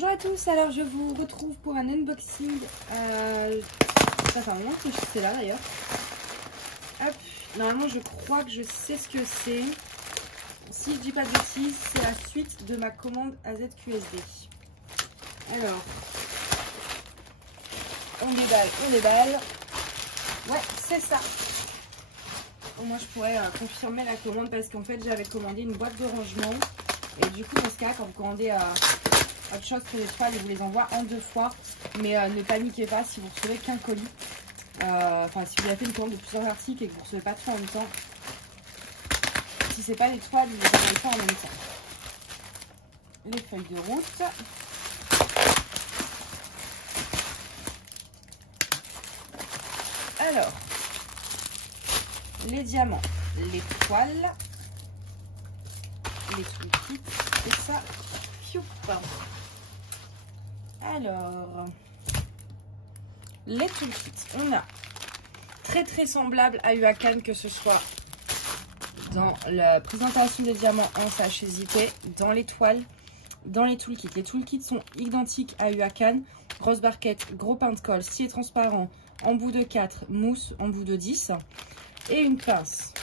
Bonjour à tous, alors je vous retrouve pour un unboxing. Ça fait un moment que c'est là d'ailleurs. Hop, normalement je crois que je sais ce que c'est. Si je dis pas de bêtises, c'est la suite de ma commande AZQSD. Alors, on déballe. Ouais, c'est ça. Moi je pourrais confirmer la commande parce qu'en fait j'avais commandé une boîte de rangement. Et du coup dans ce cas, quand vous commandez autre chose pour les toiles, ils vous les envoient en 2 fois. Mais ne paniquez pas si vous recevez qu'un colis. Enfin, si vous avez fait une commande de plusieurs articles et que vous ne recevez pas tout en même temps. Si c'est pas les toiles, ils vous envoient pas en même temps. Les feuilles de route. Alors, les diamants, les toiles, les toolkits et ça, fioup. Alors, les toolkits, on a très semblable à UACAN, que ce soit dans la présentation des diamants en sachésité, dans les toiles, dans les toolkits. Les toolkits sont identiques à UACAN, grosse barquette, gros pain de colle, stylet transparent, embout de 4, mousse, embout de 10 et une pince.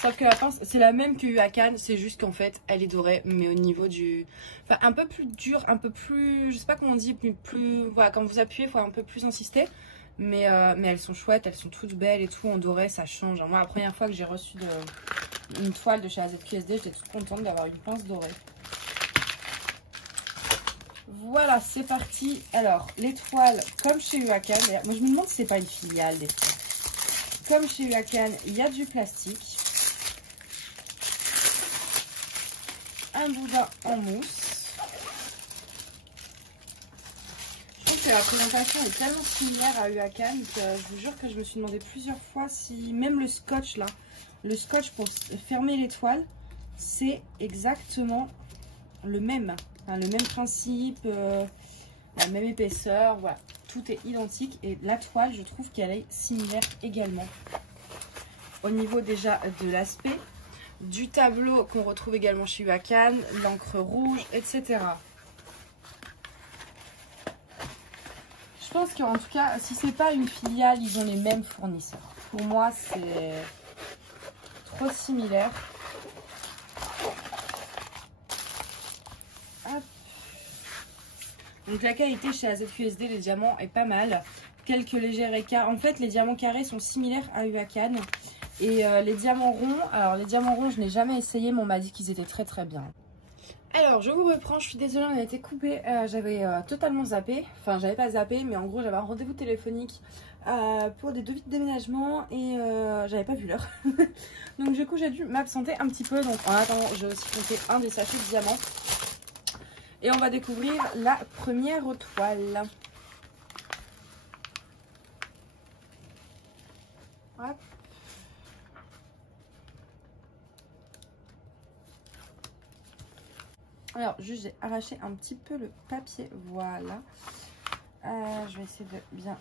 Sauf que la pince, c'est la même que UACAN, c'est juste qu'en fait, elle est dorée, mais au niveau du... Enfin, un peu plus dur, un peu plus... Je sais pas comment on dit, plus... Voilà, quand vous appuyez, il faut un peu plus insister. Mais elles sont chouettes, elles sont toutes belles et tout, en doré, ça change. Moi, la première fois que j'ai reçu une toile de chez AZQSD, j'étais toute contente d'avoir une pince dorée. Voilà, c'est parti. Alors, les toiles, comme chez UACAN, moi je me demande si c'est pas une filiale des fois. Comme chez UACAN, il y a du plastique. Un boudin en mousse. Je trouve que la présentation est tellement similaire à UACAN que je vous jure que je me suis demandé plusieurs fois si même le scotch là, le scotch pour fermer les toiles, c'est exactement le même. Enfin, le même principe, la même épaisseur, voilà. Tout est identique et la toile, je trouve qu'elle est similaire également. Au niveau déjà de l'aspect, du tableau qu'on retrouve également chez UACAN, l'encre rouge, etc. Je pense qu'en tout cas, si c'est pas une filiale, ils ont les mêmes fournisseurs. Pour moi, c'est trop similaire. Hop. Donc la qualité chez AZQSD, les diamants est pas mal. Quelques légers écarts. En fait, les diamants carrés sont similaires à UACAN. Et les diamants ronds, alors les diamants ronds, je n'ai jamais essayé, mais on m'a dit qu'ils étaient très bien. Alors, je vous reprends, je suis désolée, on a été coupé, j'avais totalement zappé. Enfin, j'avais pas zappé, mais en gros, j'avais un rendez-vous téléphonique pour des devis de déménagement et j'avais pas vu l'heure. Donc, du coup, j'ai dû m'absenter un petit peu. Donc, en attendant, j'ai aussi compté un des sachets de diamants. Et on va découvrir la première toile. Hop. Alors, juste, j'ai arraché un petit peu le papier. Voilà. Je vais essayer de bien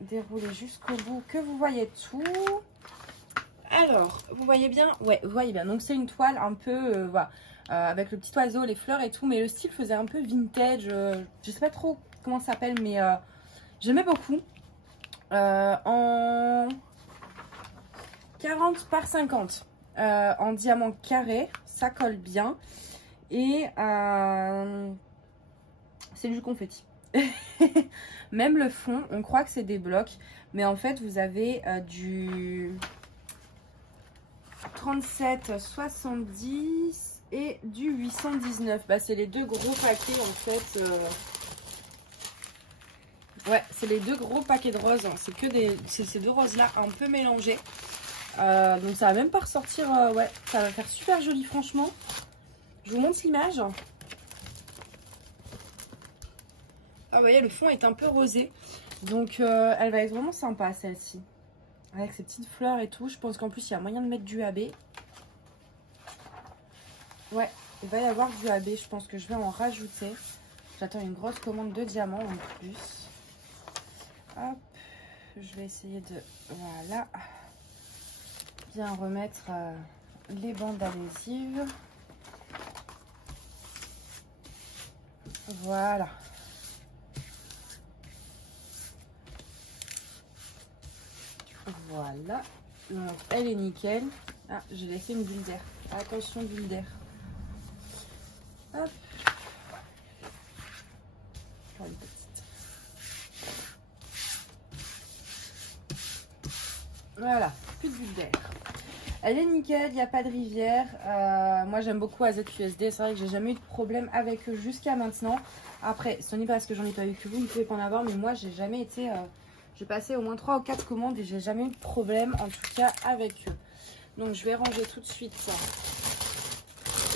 dérouler jusqu'au bout, que vous voyez tout. Alors, vous voyez bien? Ouais, vous voyez bien. Donc, c'est une toile un peu, voilà, avec le petit oiseau, les fleurs et tout. Mais le style faisait un peu vintage. Je sais pas trop comment ça s'appelle, mais j'aimais beaucoup. En 40 par 50. En diamant carré. Ça colle bien. Et c'est du confetti. Même le fond, on croit que c'est des blocs, mais en fait vous avez du 37,70 et du 819. Bah, c'est les deux gros paquets en fait. Ouais, c'est les deux gros paquets de roses. C'est que ces deux roses là un peu mélangées. Donc ça va même pas ressortir. Ouais, ça va faire super joli franchement. Je vous montre l'image. Ah, vous voyez, le fond est un peu rosé. Donc, elle va être vraiment sympa, celle-ci. Avec ses petites fleurs et tout. Je pense qu'en plus, il y a moyen de mettre du AB. Ouais, il va y avoir du AB. Je pense que je vais en rajouter. J'attends une grosse commande de diamants en plus. Hop. Je vais essayer de... Voilà. Bien remettre les bandes adhésives. Voilà. Voilà. Donc, elle est nickel. Ah, j'ai laissé une bulle d'air. Attention, bulle d'air. Hop. Encore une petite. Voilà, plus de bulle d'air. Elle est nickel, il n'y a pas de rivière. Moi, j'aime beaucoup AZQSD. C'est vrai que j'ai jamais eu de problème avec eux jusqu'à maintenant. Après, ce n'est pas parce que j'en ai pas eu que vous ne pouvez pas en avoir. Mais moi, j'ai jamais été... j'ai passé au moins 3 ou 4 commandes et j'ai jamais eu de problème, en tout cas, avec eux. Donc, je vais ranger tout de suite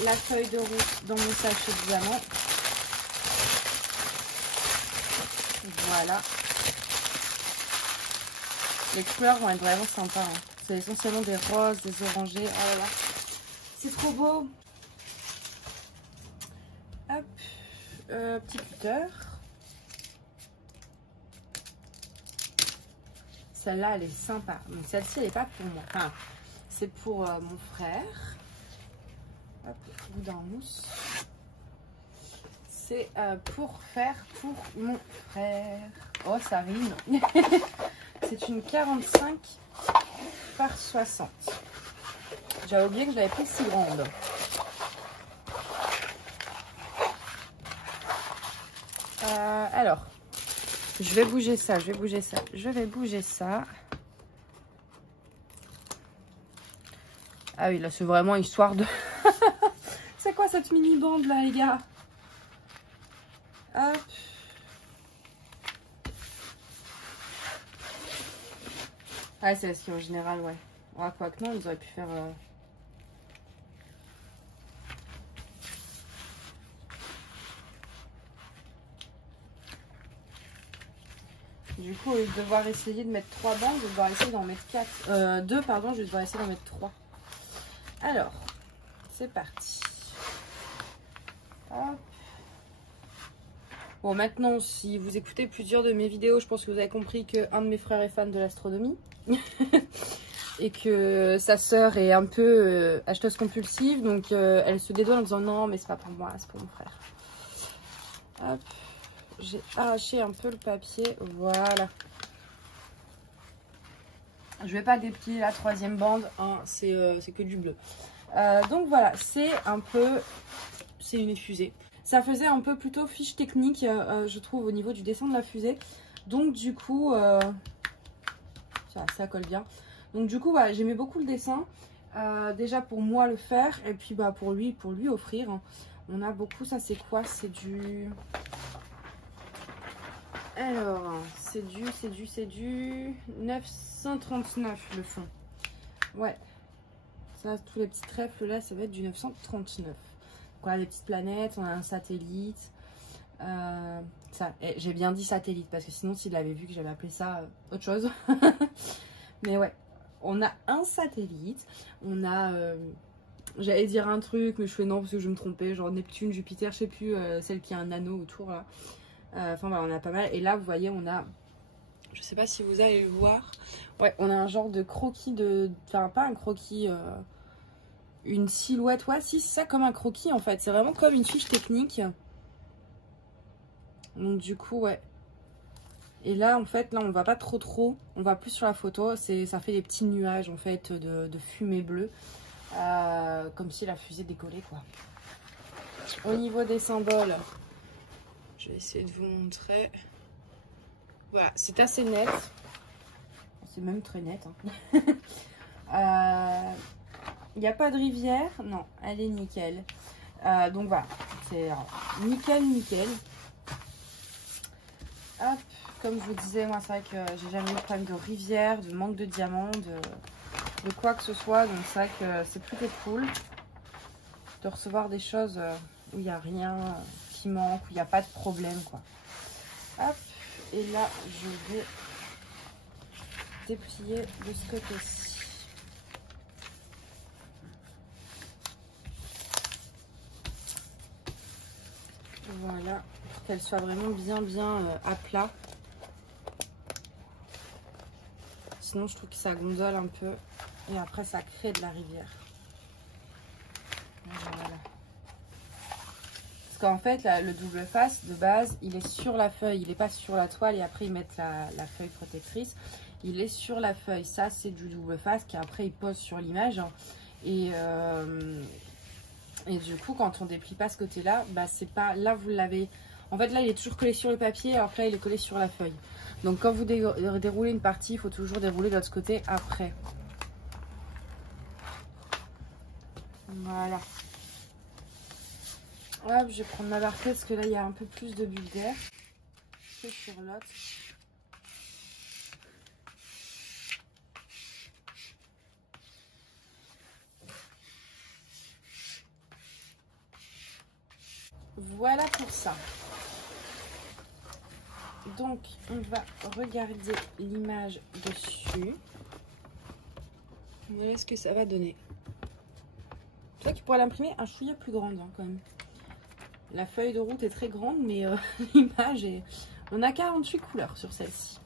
la feuille de route dans mon sachet de diamant. Voilà. Les couleurs vont être vraiment sympas. Hein. C'est essentiellement des roses, des orangés. Oh là là. C'est trop beau. Hop. Petit cutter. Celle-là, elle est sympa. Donc, celle-ci, elle n'est pas pour moi. Enfin, c'est pour mon frère. Hop, boudin en mousse. C'est pour faire pour mon frère. Oh, ça rime. C'est une 45 par 60. J'avais oublié que je l'avais prise si grande. Alors, je vais bouger ça, je vais bouger ça, je vais bouger ça. Ah oui, là, c'est vraiment histoire de... C'est quoi cette mini-bande, là, les gars? Hop. Ah, c'est parce qu'en général, ouais. Ah, quoi que non, ils auraient pu faire... Du coup, au lieu de devoir essayer de mettre 3 bandes, je vais devoir essayer d'en mettre 4. 2, pardon, je vais devoir essayer d'en mettre 3. Alors, c'est parti. Hop. Bon, maintenant, si vous écoutez plusieurs de mes vidéos, je pense que vous avez compris qu'un de mes frères est fan de l'astronomie. Et que sa sœur est un peu acheteuse compulsive. Donc, elle se dédouane en disant non, mais c'est pas pour moi, c'est pour mon frère. Hop. J'ai arraché un peu le papier. Voilà. Je vais pas déplier la 3e bande. Hein, c'est que du bleu. Donc, voilà. C'est un peu... C'est une fusée. Ça faisait un peu plutôt fiche technique, je trouve, au niveau du dessin de la fusée. Donc, du coup... ça colle bien. Donc, du coup, voilà, j'aimais beaucoup le dessin. Déjà, pour moi, le faire. Et puis, bah, pour lui offrir. Hein. On a beaucoup... Ça, c'est quoi? C'est du... Alors, c'est du 939 le fond. Ouais. Ça, tous les petits trèfles là, ça va être du 939. Voilà, les petites planètes, on a un satellite. J'ai bien dit satellite parce que sinon, s'il avait vu que j'avais appelé ça autre chose. Mais ouais, on a un satellite. On a... j'allais dire un truc, mais je fais non parce que je me trompais. Genre Neptune, Jupiter, je sais plus, celle qui a un anneau autour là. Enfin voilà, on a pas mal. Et là, vous voyez, on a... Je sais pas si vous allez le voir. Ouais, on a un genre de croquis de... Enfin, pas un croquis... une silhouette. Ouais, si, c'est ça, comme un croquis, en fait. C'est vraiment comme une fiche technique. Donc, du coup, ouais. Et là, en fait, là, on va pas trop. On va plus sur la photo. Ça fait des petits nuages, en fait, de fumée bleue. Comme si la fusée décollait, quoi. Au niveau des symboles... Je vais essayer de vous montrer. Voilà, c'est assez net. C'est même très net. Hein. Il n'y a pas de rivière. Non, elle est nickel. Donc voilà, c'est nickel. Hop, comme je vous disais, moi c'est vrai que j'ai jamais eu de problème de rivière, de manque de diamants, de quoi que ce soit. Donc c'est vrai que c'est plutôt cool de recevoir des choses où il n'y a rien qui manque, où il n'y a pas de problème, quoi. Hop, et là je vais déplier de ce côté-ci. Voilà, pour qu'elle soit vraiment bien à plat. Sinon, je trouve que ça gondole un peu. Et après, ça crée de la rivière. Voilà. Parce qu'en fait, là, le double face, de base, il est sur la feuille. Il n'est pas sur la toile et après, ils mettent la feuille protectrice. Il est sur la feuille. Ça, c'est du double face qui après, il pose sur l'image. Et du coup, quand on déplie pas ce côté-là, bah, c'est pas... Là, vous l'avez... En fait, là, il est toujours collé sur le papier, alors que là, il est collé sur la feuille. Donc, quand vous déroulez une partie, il faut toujours dérouler de l'autre côté après. Voilà. Hop, je vais prendre ma barquette parce que là, il y a un peu plus de bulles d'air que sur l'autre. Voilà pour ça. Donc, on va regarder l'image dessus. Voilà ce que ça va donner. Toi, tu pourrais l'imprimer un chouïa plus grande hein, quand même. La feuille de route est très grande, mais l'image est... On a 48 couleurs sur celle-ci.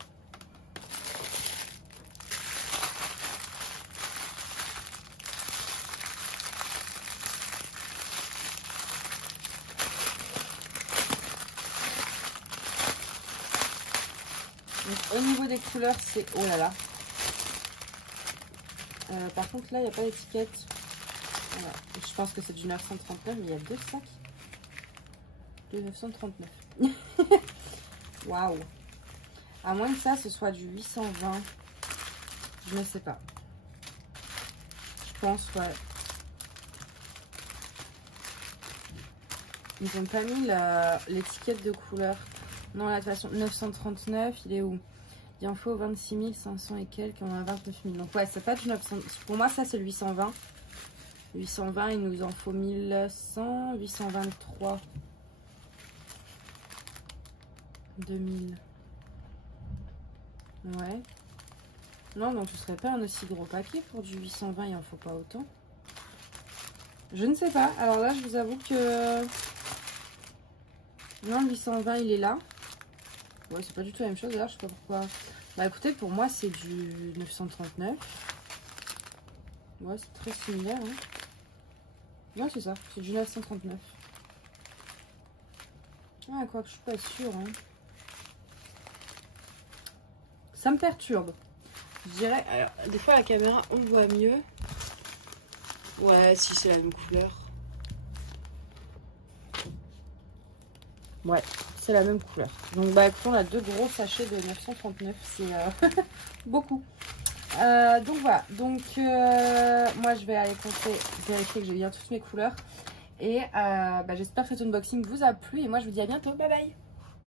Donc, au niveau des couleurs, c'est... Oh là là. Par contre, là, il n'y a pas d'étiquette. Voilà. Je pense que c'est du 939, mais il y a deux sacs de 939. Waouh. À moins que ça, ce soit du 820. Je ne sais pas. Je pense, ouais. Ils n'ont pas mis l'étiquette de couleur. Non, là, de toute façon, 939, il est où? Il en faut 26 500 et quelques, on a 29 000. Donc, ouais, c'est pas du 900. Pour moi, ça, c'est le 820. 820, il nous en faut 1100, 823. 2000. Ouais. Non, donc ce serait pas un aussi gros paquet pour du 820, il en faut pas autant. Je ne sais pas. Alors là, je vous avoue que... Non, le 820, il est là. Ouais, c'est pas du tout la même chose. D'ailleurs, je sais pas pourquoi. Bah écoutez, pour moi, c'est du 939. Ouais, c'est très similaire. Hein. Ouais, c'est ça. C'est du 939. Ah, quoi que je suis pas sûre. Hein. Ça me perturbe. Je dirais... Alors, des fois, la caméra, on voit mieux. Ouais, si, c'est la même couleur. Ouais, c'est la même couleur. Donc, bah, écoutez, on a deux gros sachets de 939. C'est beaucoup. Donc, voilà. Donc, moi, je vais aller compter, vérifier que j'ai bien toutes mes couleurs. Et bah, j'espère que cet unboxing vous a plu. Et moi, je vous dis à bientôt. Bye bye!